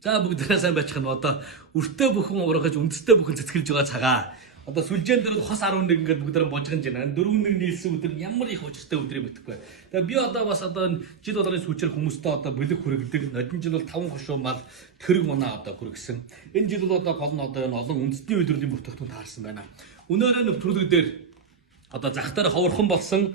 За бүгдээрээ сайн байцгаана. Одоо өртөө бүхэн ургаж үндэстэй бүхэн цэцгэлж байгаа цагаа. Одоо сүлжээн дээр хос 11 ингээд бүгдээрээ божгонж байна. 4-1 нийлсэн өдөр ямар их учиртай өдрийг мэдэхгүй. Тэгээ би одоо бас одоо жил болоны сүүчээр хүмүүстээ одоо бэлэг хүрэгдэг. Нодин жил бол 5 хошуу мал тэрэг мунаа одоо хүргэсэн. Энэ жил бол одоо гол нь одоо энэ олон үндэсний үйлдвэрлэлийн бүтээгдэхүүн таарсан байна. Өнөөрөө нэвтрүүлэг дээр одоо зах дээр ховорхон болсон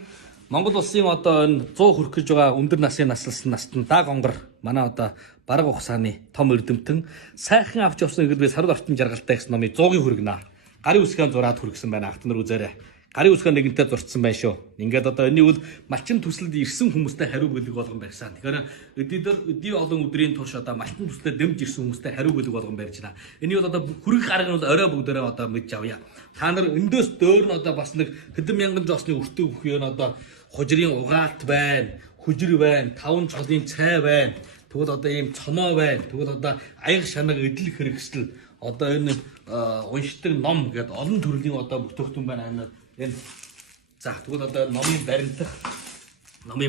Монгол улсын одоо энэ 100 хүрэх гэж байгаа өндөр насны наслсан настан даг онгор манай одоо бараг ухсааны том эрдэмтэн сайхан авч явсан гэдэг би сард ортон жаргалтай гэсэн номыг 100-ийн хүргэнэ. Гарын үсгийн зураад хүргэсэн байна. Ахт нар үзээрэй. Гарын үсгийн нэгэнтэй зурцсан байна шүү. Ингээд одоо энэ үл малчин төслөд ирсэн хүмүүстэй хариу бэлэг болгон барьсан. Тэгэхээр өдий олон өдрийн турш одоо малчин төслөд дэмж ирсэн хүмүүстэй хариу бэлэг болгон барьж байна. Энийг бол одоо хүрэг гараг нь бол орой бүгдээрээ одоо мэдж авъя. Та нар өндөөс дөөр нь одоо бас нэг хэдэн мянган жоосны өртөг бүхий нь одоо хужирын угаалт байна, хүжир байна, 5 цолын цай байна. Тэгвэл одоо ийм цомоо байна. Тэгвэл одоо аяг шанаг эдэл хэрэгсэл одоо энэ уншдаг ном гэдэг олон төрлийн одоо бүтээгдэхүүн байна. Энэ за тэгвэл одоо номын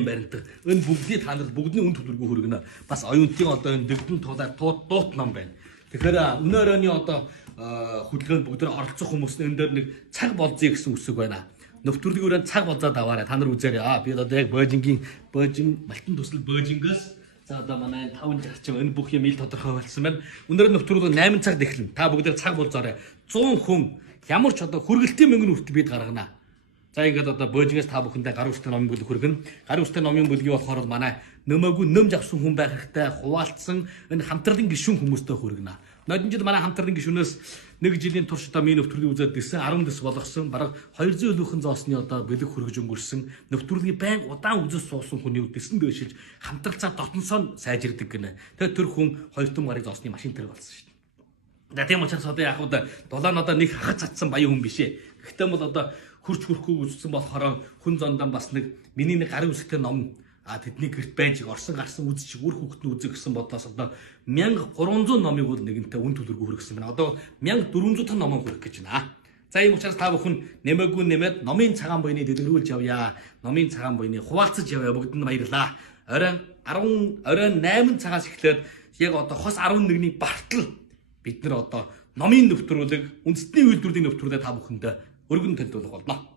баримтах энэ бүгдийг та нар бүгдний үн төлбөргүй хүргэнэ. Бас оюутны одоо энэ дэгдэн тулаар дуут ном байна. Тэгэхээр өнөөрөөний одоо хөдөлгөөнд бүгд оролцох хүмүүс энэ дээр нэг цаг болзъя гэсэн үсэг байна. Нөхдөрлөгийн өрөөнд цаг болзаад аваарай. Та нар үзээрэй. Би одоо яг Бөөжин малтан төсөл Бөөжингээс за одоо манай 5 жарчим энэ бүх юм ил тодорхой болсон байна. Өнөөдөр нөхдөрлөг 8 цаг дэхлэн. Та бүгдээр цаг болзоорой. 100 хүн ямар ч одоо хүргэлтийн мөнгөний хүртэл бид гаргана. За ингээд одоо Бөөжингээс та бүхэндээ гарын үстэй номын бүлэг хүргэн. Гарын үстэй номын бүлгийн болохоор манай нөмөөгүй нөмж авсан хүн байх хэрэгтэй. Хуваалцсан энэ хамтралын гишүүн хүмүүстэй хүргэнэ. Нодин жил манай хамтралын гишүүнээс нэг жилийн турш одоо миний нөхдөрлөгийг үзээд дийсэн 10 дэс болгосон бараг 200 өлөөхөн зоосны одоо бэлэг хүргэж өнгөрсөн нөхдөрлөгийн байнга удаан үзэж суусан хүний үдсэн дэвшилж хамтралцаа дотносоо сайжирдаг гинэ. Тэгээд тэр хүн 2 том гарыг зоосны машин тэр болсон шүү дээ. Тийм учраас одоо яг удаа дулаан одоо нэг хахаж цацсан баян хүн биш ээ. Гэхдээ бол одоо хурц хөрөхгүй үзсэн болохоор хүн зондан бас нэг миний нэг гарын үсгтэй ном тэдний гэрт байж орсон гарсан үзчих үр хүүхэд нь үзэх гэсэн бодлоос одоо 1300 номыг бол нэгэнтээ үн төлбөргүй хүргэсэн байна. Одоо 1400 тонн ном хүргэх гэж байна. За ийм учраас та бүхэн нэмээгүй нэмээд номын цагаан буйны дэлгэрүүлж явъя. Номын цагаан буйны хуваалцаж явъя. Бүгд нь баярлаа. Орой 8 цагаас эхлээд яг одоо хос 11-ний бартал бид нар одоо номын нэвтрүүлэг үндэсний үйлдвэрлэлийн нэвтрүүлэг та бүхэндээ өргөн төлөвлөх болно.